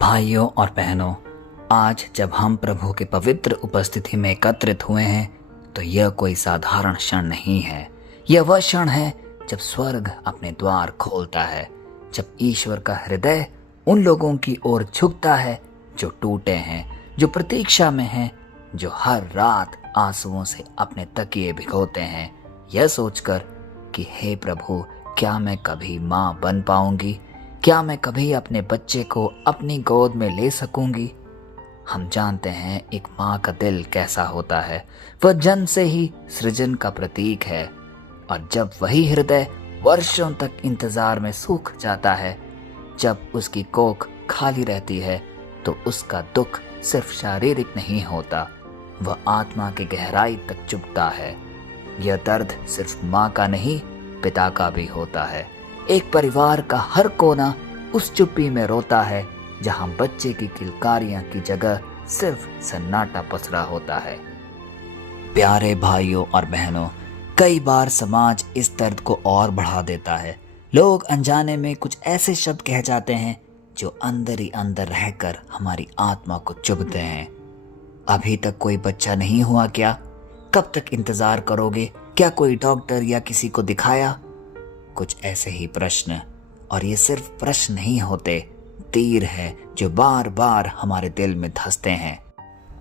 भाइयों और बहनों, आज जब हम प्रभु के पवित्र उपस्थिति में एकत्रित हुए हैं तो यह कोई साधारण क्षण नहीं है। यह वह क्षण है जब स्वर्ग अपने द्वार खोलता है, जब ईश्वर का हृदय उन लोगों की ओर झुकता है जो टूटे हैं, जो प्रतीक्षा में हैं, जो हर रात आंसुओं से अपने तकिए भिगोते हैं, यह सोचकर कि हे प्रभु, क्या मैं कभी माँ बन पाऊंगी? क्या मैं कभी अपने बच्चे को अपनी गोद में ले सकूंगी? हम जानते हैं एक माँ का दिल कैसा होता है। वह जन्म से ही सृजन का प्रतीक है, और जब वही हृदय वर्षों तक इंतजार में सूख जाता है, जब उसकी कोख खाली रहती है, तो उसका दुख सिर्फ शारीरिक नहीं होता, वह आत्मा की गहराई तक चुभता है। यह दर्द सिर्फ माँ का नहीं, पिता का भी होता है। एक परिवार का हर कोना उस चुप्पी में रोता है जहां बच्चे की किलकारियां की जगह सिर्फ सन्नाटा पसरा होता है। प्यारे भाइयों और बहनों, कई बार समाज इस दर्द को और बढ़ा देता है। लोग अनजाने में कुछ ऐसे शब्द कह जाते हैं जो अंदर ही अंदर रहकर हमारी आत्मा को चुभते हैं। अभी तक कोई बच्चा नहीं हुआ क्या? कब तक इंतजार करोगे? क्या कोई डॉक्टर या किसी को दिखाया? कुछ ऐसे ही प्रश्न, और ये सिर्फ प्रश्न नहीं होते, तीर है जो बार बार हमारे दिल में धंसते हैं।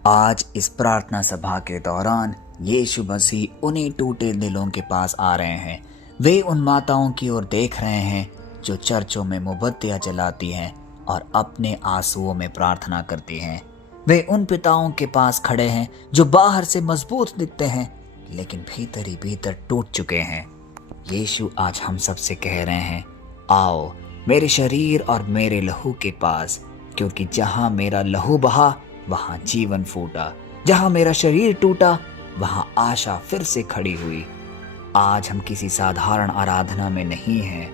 आज इस प्रार्थना सभा के दौरान यीशु मसीह उन्हीं टूटे दिलों के पास आ रहे हैं। वे उन माताओं की ओर देख रहे हैं जो चर्चों में मोमबत्तियां जलाती हैं और अपने आंसुओं में प्रार्थना करती हैं। वे उन पिताओं के पास खड़े हैं जो बाहर से मजबूत दिखते हैं लेकिन भीतर ही भीतर टूट चुके हैं। यीशु आज हम सबसे कह रहे हैं, आओ मेरे शरीर और मेरे लहू के पास, क्योंकि जहां मेरा लहू बहा वहां जीवन फूटा, जहां मेरा शरीर टूटा वहां आशा फिर से खड़ी हुई। आज हम किसी साधारण आराधना में नहीं हैं।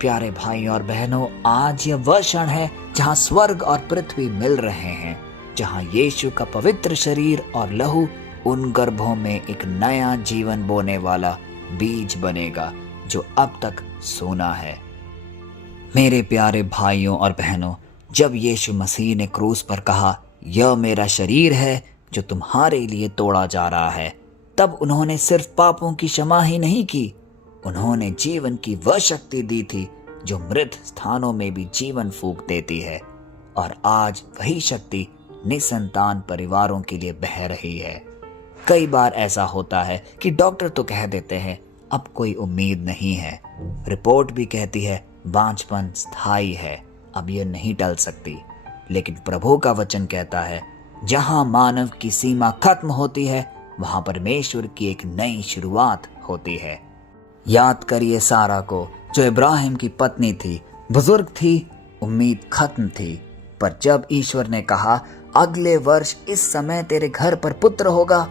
प्यारे भाई और बहनों, आज यह वह क्षण है जहां स्वर्ग और पृथ्वी मिल रहे हैं, जहां यीशु का पवित्र शरीर और लहू उन गर्भों में एक नया जीवन बोने वाला बीज बनेगा जो अब तक सोना है। मेरे प्यारे भाइयों और बहनों, जब यीशु मसीह ने क्रूस पर कहा, यह मेरा शरीर है जो तुम्हारे लिए तोड़ा जा रहा है, तब उन्होंने सिर्फ पापों की क्षमा ही नहीं की, उन्होंने जीवन की वह शक्ति दी थी जो मृत स्थानों में भी जीवन फूंक देती है। और आज वही शक्ति निसंतान परिवारों के लिए बह रही है। कई बार ऐसा होता है कि डॉक्टर तो कह देते हैं अब कोई उम्मीद नहीं है, रिपोर्ट भी कहती है बांझपन स्थायी है, अब यह नहीं टल सकती। लेकिन प्रभु का वचन कहता है, जहां मानव की सीमा खत्म होती है वहां परमेश्वर की एक नई शुरुआत होती है। याद करिए सारा को, जो इब्राहिम की पत्नी थी, बुजुर्ग थी, उम्मीद खत्म थी, पर जब ईश्वर ने कहा अगले वर्ष इस समय तेरे घर पर पुत्र होगा,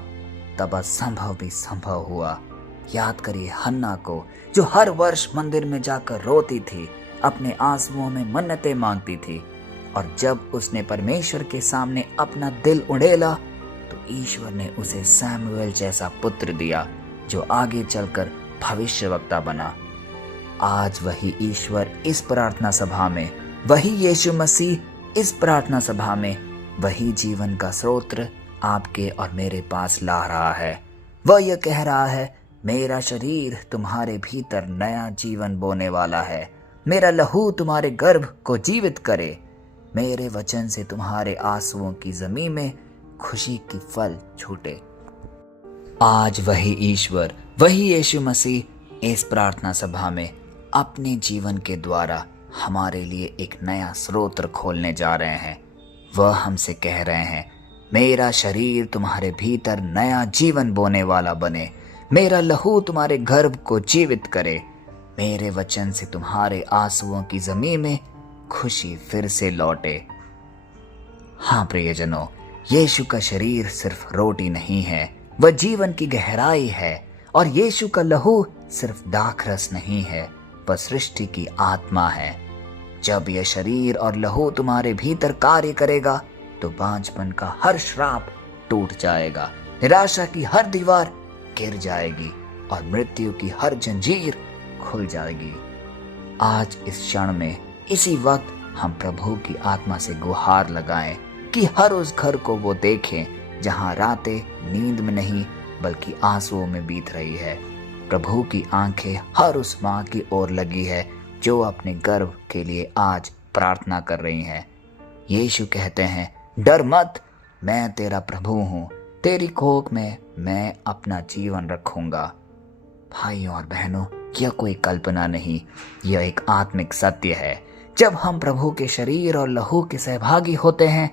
तब असंभव भी संभव हुआ। याद करिए हन्ना को, जो हर वर्ष मंदिर में जाकर रोती थी, अपने आंसुओं में मन्नतें मांगती थी, और जब उसने परमेश्वर के सामने अपना दिल उड़ेला तो ईश्वर ने उसे सैमुएल जैसा पुत्र दिया जो आगे चलकर भविष्यवक्ता बना। आज वही ईश्वर इस प्रार्थना सभा में, वही यीशु मसीह इस प्रार्थना सभा में, वही जीवन का स्रोत आपके और मेरे पास ला रहा है। वह यह कह रहा है, मेरा शरीर तुम्हारे भीतर नया जीवन बोने वाला है, मेरा लहू तुम्हारे गर्भ को जीवित करे, मेरे वचन से तुम्हारे आंसुओं की जमीन में खुशी की फल छूटे। आज वही ईश्वर, वही यीशु मसीह इस प्रार्थना सभा में अपने जीवन के द्वारा हमारे लिए एक नया स्रोत खोलने जा रहे हैं। वह हमसे कह रहे हैं, मेरा शरीर तुम्हारे भीतर नया जीवन बोने वाला बने, मेरा लहू तुम्हारे गर्भ को जीवित करे, मेरे वचन से तुम्हारे आंसुओं की जमीन में खुशी फिर से लौटे। हाँ प्रियजनों, यीशु का शरीर सिर्फ रोटी नहीं है, वह जीवन की गहराई है, और यीशु का लहू सिर्फ दाखरस नहीं है, वह सृष्टि की आत्मा है। जब यह शरीर और लहू तुम्हारे भीतर कार्य करेगा तो बांझपन का हर श्राप टूट जाएगा, निराशा की हर दीवार गिर जाएगी और मृत्यु की हर जंजीर खुल जाएगी। आज इस क्षण में, इसी वक्त हम प्रभु की आत्मा से गुहार लगाएं कि हर उस घर को वो देखें जहां रातें नींद में नहीं बल्कि आंसुओं में बीत रही है। प्रभु की आंखें हर उस माँ की ओर लगी है जो अपने गर्भ के लिए आज प्रार्थना कर रही है। यीशु कहते हैं, डर मत, मैं तेरा प्रभु हूँ, तेरी कोख में मैं अपना जीवन रखूंगा। भाइयों और बहनों, यह कोई कल्पना नहीं, यह एक आत्मिक सत्य है। जब हम प्रभु के शरीर और लहू के सहभागी होते हैं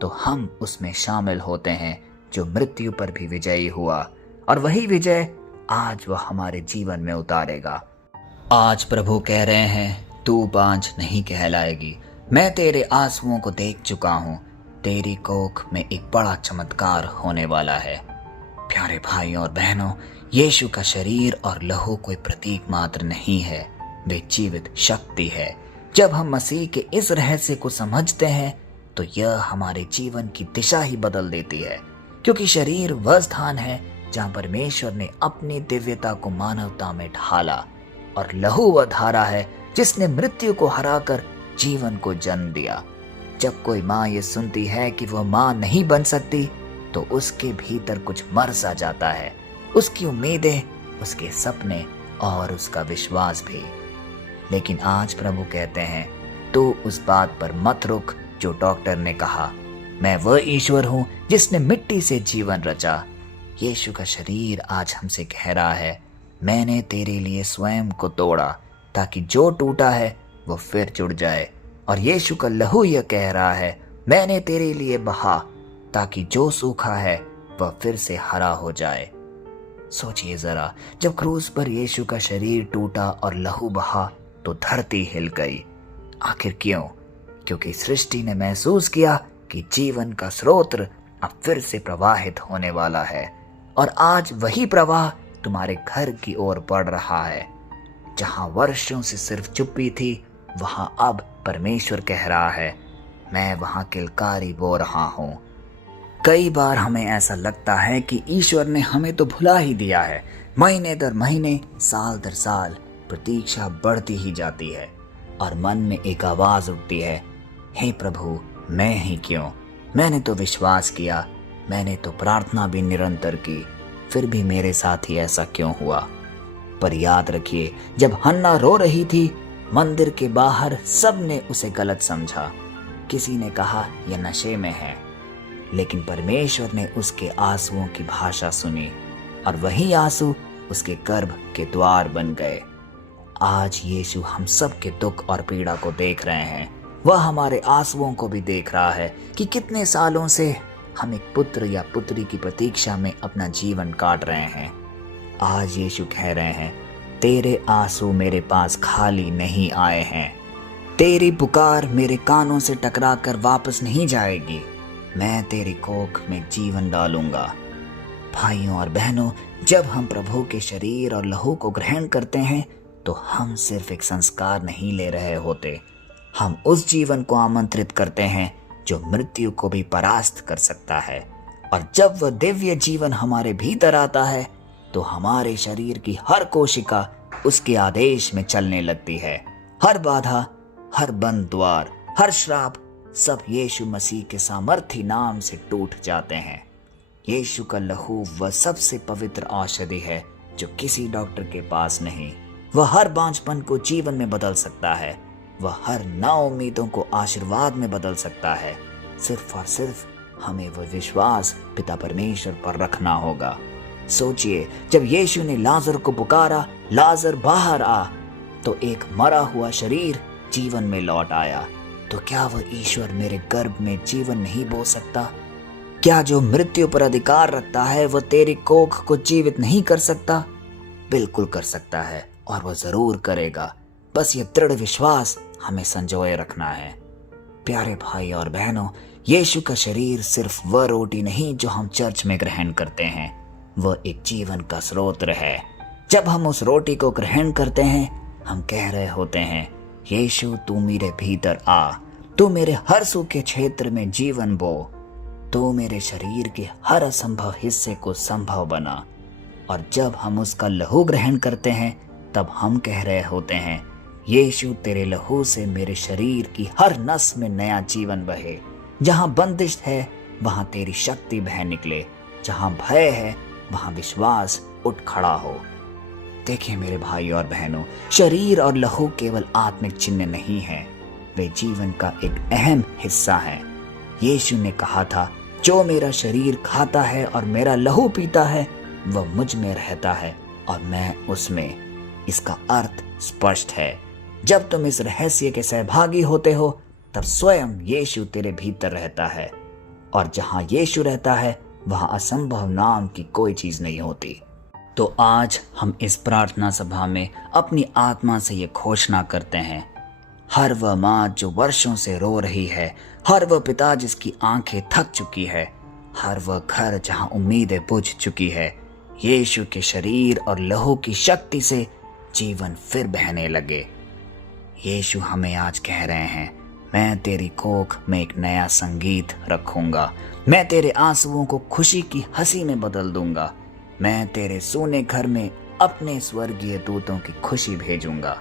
तो हम उसमें शामिल होते हैं जो मृत्यु पर भी विजयी हुआ, और वही विजय आज वह हमारे जीवन में उतारेगा। आज प्रभु कह रहे हैं, तू बांझ नहीं कहलाएगी, मैं तेरे आंसुओं को देख चुका हूँ, तेरी कोख में एक बड़ा चमत्कार होने वाला है। प्यारे भाइयों और बहनों, यीशु का शरीर और लहू कोई प्रतीक मात्र नहीं है, वे जीवित शक्ति है। जब हम मसीह के इस रहस्य को समझते हैं तो यह हमारे जीवन की दिशा ही बदल देती है, क्योंकि शरीर वह स्थान है जहाँ परमेश्वर ने अपनी दिव्यता को मानवता में ढाला, और लहू वह धारा है जिसने मृत्यु को हराकर जीवन को जन्म दिया। जब कोई माँ ये सुनती है कि वह माँ नहीं बन सकती तो उसके भीतर कुछ मर सा जाता है, उसकी उम्मीदें, उसके सपने और उसका विश्वास भी। लेकिन आज प्रभु कहते हैं, तू उस बात पर मत रुक जो डॉक्टर ने कहा, मैं वह ईश्वर हूँ जिसने मिट्टी से जीवन रचा। यीशु का शरीर आज हमसे कह रहा है, मैंने तेरे लिए स्वयं को तोड़ा ताकि जो टूटा है वो फिर जुड़ जाए। और यीशु का लहू यह कह रहा है, मैंने तेरे लिए बहा ताकि जो सूखा है वह फिर से हरा हो जाए। सोचिए जरा, जब क्रूस पर यीशु का शरीर टूटा और लहू बहा तो धरती हिल गई। आखिर क्यों? क्योंकि सृष्टि ने महसूस किया कि जीवन का स्रोत अब फिर से प्रवाहित होने वाला है, और आज वही प्रवाह तुम्हारे घर की ओर बढ़ रहा है। जहां वर्षों से सिर्फ चुप्पी थी, वहां अब परमेश्वर कह रहा है, मैं वहां किलकारी बो रहा हूं। कई बार हमें ऐसा लगता है कि ईश्वर ने हमें तो भुला ही दिया है। महीने दर महीने, साल दर साल प्रतीक्षा बढ़ती ही जाती है और मन में एक आवाज उठती है, हे प्रभु, मैं ही क्यों? मैंने तो विश्वास किया, मैंने तो प्रार्थना भी निरंतर की, फिर भी मेरे साथ ही ऐसा क्यों हुआ? पर याद रखिए, जब हन्ना रो रही थी, मंदिर के बाहर सब ने उसे गलत समझा। किसी ने कहा यह नशे में है, लेकिन परमेश्वर ने उसके आंसुओं की भाषा सुनी, और वही आंसू उसके गर्भ के द्वार बन गए। आज यीशु हम सब के दुख और पीड़ा को देख रहे हैं। वह हमारे आंसुओं को भी देख रहा है कि कितने सालों से हम एक पुत्र या पुत्री की प्रतीक्षा में अपना जीवन काट रहे हैं। आज यीशु कह रहे हैं, तेरे आंसू मेरे पास खाली नहीं आए हैं, तेरी पुकार मेरे कानों से टकरा कर वापस नहीं जाएगी, मैं तेरी कोख में जीवन डालूंगा। भाइयों और बहनों, जब हम प्रभु के शरीर और लहू को ग्रहण करते हैं तो हम सिर्फ एक संस्कार नहीं ले रहे होते, हम उस जीवन को आमंत्रित करते हैं जो मृत्यु को भी परास्त कर सकता है। और जब वह दिव्य जीवन हमारे भीतर आता है तो हमारे शरीर की हर कोशिका उसके आदेश में चलने लगती है। हर बाधा, हर बंद द्वार, हर श्राप, सब यीशु मसीह के सामर्थी नाम से टूट जाते हैं। यीशु का लहू वह सबसे पवित्र औषधि है जो किसी डॉक्टर के पास नहीं। वह हर बांझपन को जीवन में बदल सकता है, वह हर नाउम्मीदों को आशीर्वाद में बदल सकता है। सिर्फ और सिर्फ हमें वह विश्वास पिता परमेश्वर पर रखना होगा। सोचिए, जब यीशु ने लाजर को पुकारा, लाजर बाहर आ, तो एक मरा हुआ शरीर जीवन में लौट आया। तो क्या वह ईश्वर मेरे गर्भ में जीवन नहीं बो सकता? क्या जो मृत्यु पर अधिकार रखता है वह तेरी कोख को जीवित नहीं कर सकता? बिल्कुल कर सकता है, और वह जरूर करेगा। बस ये दृढ़ विश्वास हमें संजोए रखना है। प्यारे भाई और बहनों, यीशु का शरीर सिर्फ वह रोटी नहीं जो हम चर्च में ग्रहण करते हैं, वह एक जीवन का स्रोत है। जब हम उस रोटी को ग्रहण करते हैं, हम कह रहे होते हैं, यीशु तू मेरे भीतर आ, तू मेरे हर सूखे क्षेत्र में जीवन बो, तू मेरे शरीर के हर असंभव हिस्से को संभव बना। और जब हम उसका लहू ग्रहण करते हैं, तब हम कह रहे होते हैं, यीशु तेरे लहू से मेरे शरीर की हर नस में नया जीवन बहे। जहाँ बंदिश है वहाँ तेरी शक्ति बह निकले। जहाँ भय है वहाँ विश्वास उठ खड़ा हो। देखिए मेरे भाई और बहनों, शरीर और लहू केवल आत्मिक चिन्ह नहीं है, वे जीवन का एक अहम हिस्सा है। यीशु ने कहा था, जो मेरा शरीर खाता है और मेरा लहू पीता है वह मुझ में रहता है और मैं उसमें। इसका अर्थ स्पष्ट है। जब तुम इस रहस्य के सहभागी होते हो तब स्वयं यीशु तेरे भीतर रहता है, और जहां यीशु रहता है वहां असंभव नाम की कोई चीज नहीं होती। तो आज हम इस प्रार्थना सभा में अपनी आत्मा से ये घोषणा करते हैं, हर वह माँ जो वर्षों से रो रही है, हर वह पिता जिसकी आंखें थक चुकी है, हर वह घर जहां उम्मीदें बुझ चुकी है, यीशु के शरीर और लहू की शक्ति से जीवन फिर बहने लगे। यीशु हमें आज कह रहे हैं, मैं तेरी कोख में एक नया संगीत रखूंगा, मैं तेरे आंसुओं को खुशी की हंसी में बदल दूंगा, मैं तेरे सोने घर में अपने स्वर्गीय दूतों की खुशी भेजूंगा।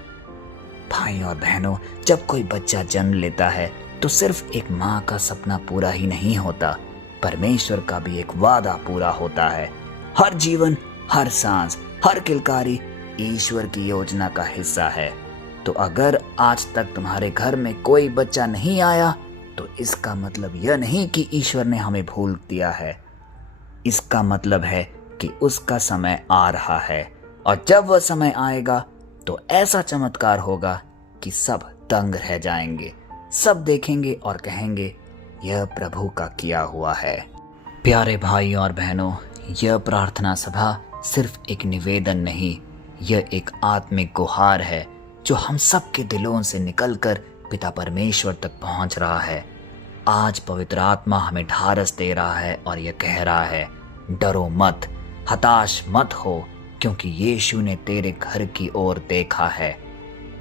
भाई और बहनों, जब कोई बच्चा जन्म लेता है तो सिर्फ एक माँ का सपना पूरा ही नहीं होता, परमेश्वर का भी एक वादा पूरा होता है। हर जीवन, हर सांस, हर किलकारी ईश्वर की योजना का हिस्सा है। तो अगर आज तक तुम्हारे घर में कोई बच्चा नहीं आया तो इसका मतलब यह नहीं कि ईश्वर ने हमें भूल दिया है। इसका मतलब है कि उसका समय आ रहा है, और जब वह समय आएगा तो ऐसा चमत्कार होगा कि सब दंग रह जाएंगे, सब देखेंगे और कहेंगे यह प्रभु का किया हुआ है। प्यारे भाई और बहनों, यह प्रार्थना सभा सिर्फ एक निवेदन नहीं, यह एक आत्मिक गुहार है जो हम सब के दिलों से निकलकर पिता परमेश्वर तक पहुंच रहा है। आज पवित्र आत्मा हमें ढारस दे रहा है और यह कह रहा है, डरो मत, हताश मत हो, क्योंकि यीशु ने तेरे घर की ओर देखा है।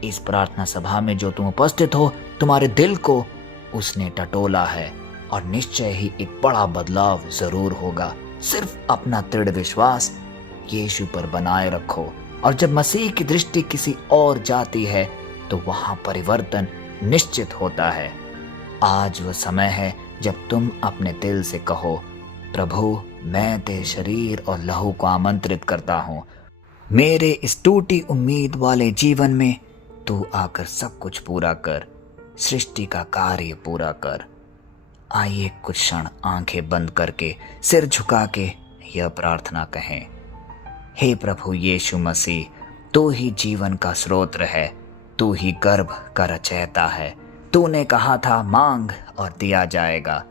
इस प्रार्थना सभा में जो तुम उपस्थित हो, तुम्हारे दिल को उसने टटोला है और निश्चय ही एक बड़ा बदलाव जरूर होगा। सिर्फ अपना दृढ़ विश्वास यीशु पर बनाए रखो, और जब मसीह की दृष्टि किसी और जाती है तो वहां परिवर्तन निश्चित होता है। आज वह समय है जब तुम अपने दिल से कहो, प्रभु मैं तेरे शरीर और लहू को आमंत्रित करता हूँ, मेरे इस टूटी उम्मीद वाले जीवन में तू आकर सब कुछ पूरा कर, सृष्टि का कार्य पूरा कर। आइए कुछ क्षण आंखें बंद करके, सिर झुका के यह प्रार्थना कहें, हे प्रभु यीशु मसीह, तू ही जीवन का स्रोत है, तू ही गर्भ का रचयिता है। तूने कहा था मांग और दिया जाएगा।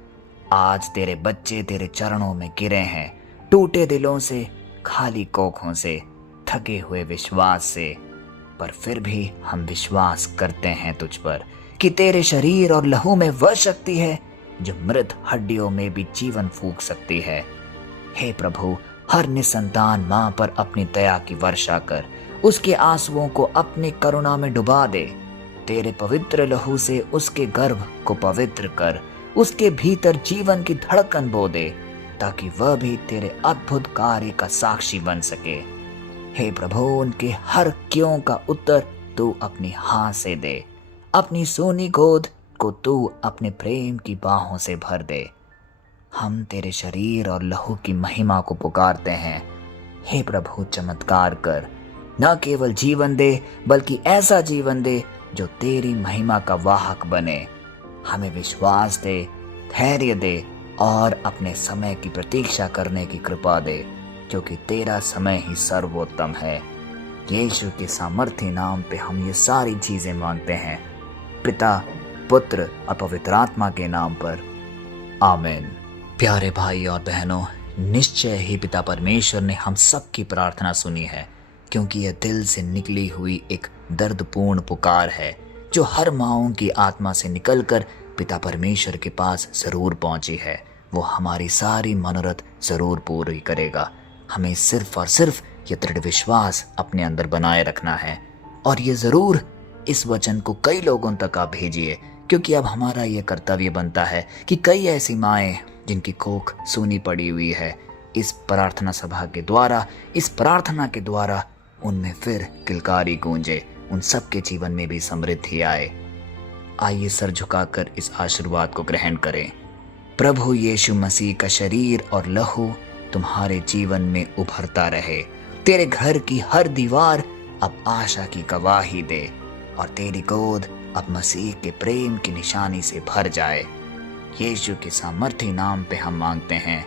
आज तेरे बच्चे तेरे चरणों में गिरे हैं, टूटे दिलों से, खाली कोखों से, थके हुए विश्वास से, पर फिर भी हम विश्वास करते हैं तुझ पर कि तेरे शरीर और लहू में वह शक्ति है जो मृत हड्डियों में भी जीवन फूंक सकती है। हे प्रभु, हर निसंतान माँ पर अपनी दया की वर्षा कर, उसके आंसुओं को अपनी करुणा में डुबा दे। तेरे पवित्र लहू से उसके गर्भ को पवित्र कर, उसके भीतर जीवन की धड़कन बो दे, ताकि वह भी तेरे अद्भुत कार्य का साक्षी बन सके। हे प्रभु, उनके हर क्यों का उत्तर तू अपनी हाँ से दे, अपनी सोनी गोद को तू अपने प्रेम की बाहों से भर दे। हम तेरे शरीर और लहू की महिमा को पुकारते हैं। हे प्रभु, चमत्कार कर, न केवल जीवन दे बल्कि ऐसा जीवन दे जो तेरी महिमा का वाहक बने। हमें विश्वास दे, धैर्य दे और अपने समय की प्रतीक्षा करने की कृपा दे, क्योंकि तेरा समय ही सर्वोत्तम है। यीशु के सामर्थ्य नाम पे हम ये सारी चीजें मांगते हैं, पिता, पुत्र और पवित्र आत्मा के नाम पर, आमीन। प्यारे भाई और बहनों, निश्चय ही पिता परमेश्वर ने हम सब की प्रार्थना सुनी है, क्योंकि यह दिल से निकली हुई एक दर्दपूर्ण पुकार है जो हर माँओं की आत्मा से निकलकर पिता परमेश्वर के पास जरूर पहुंची है। वो हमारी सारी मनोरथ जरूर पूरी करेगा। हमें सिर्फ और सिर्फ ये दृढ़ विश्वास अपने अंदर बनाए रखना है, और ये जरूर इस वचन को कई लोगों तक आप भेजिए, क्योंकि अब हमारा ये कर्तव्य बनता है कि कई ऐसी माएँ जिनकी कोख सूनी पड़ी हुई है, इस प्रार्थना सभा के द्वारा, इस प्रार्थना के द्वारा उनमें फिर किलकारी गूंजे, उन सबके जीवन में भी समृद्धि आए। आइए सर झुकाकर इस आशीर्वाद को ग्रहण करें। प्रभु यीशु मसीह का शरीर और लहू तुम्हारे जीवन में उभरता रहे। तेरे घर की हर दीवार अब आशा की गवाही दे और तेरी गोद अब मसीह के प्रेम की निशानी से भर जाए। यीशु के सामर्थी नाम पे हम मांगते हैं,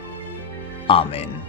आमीन।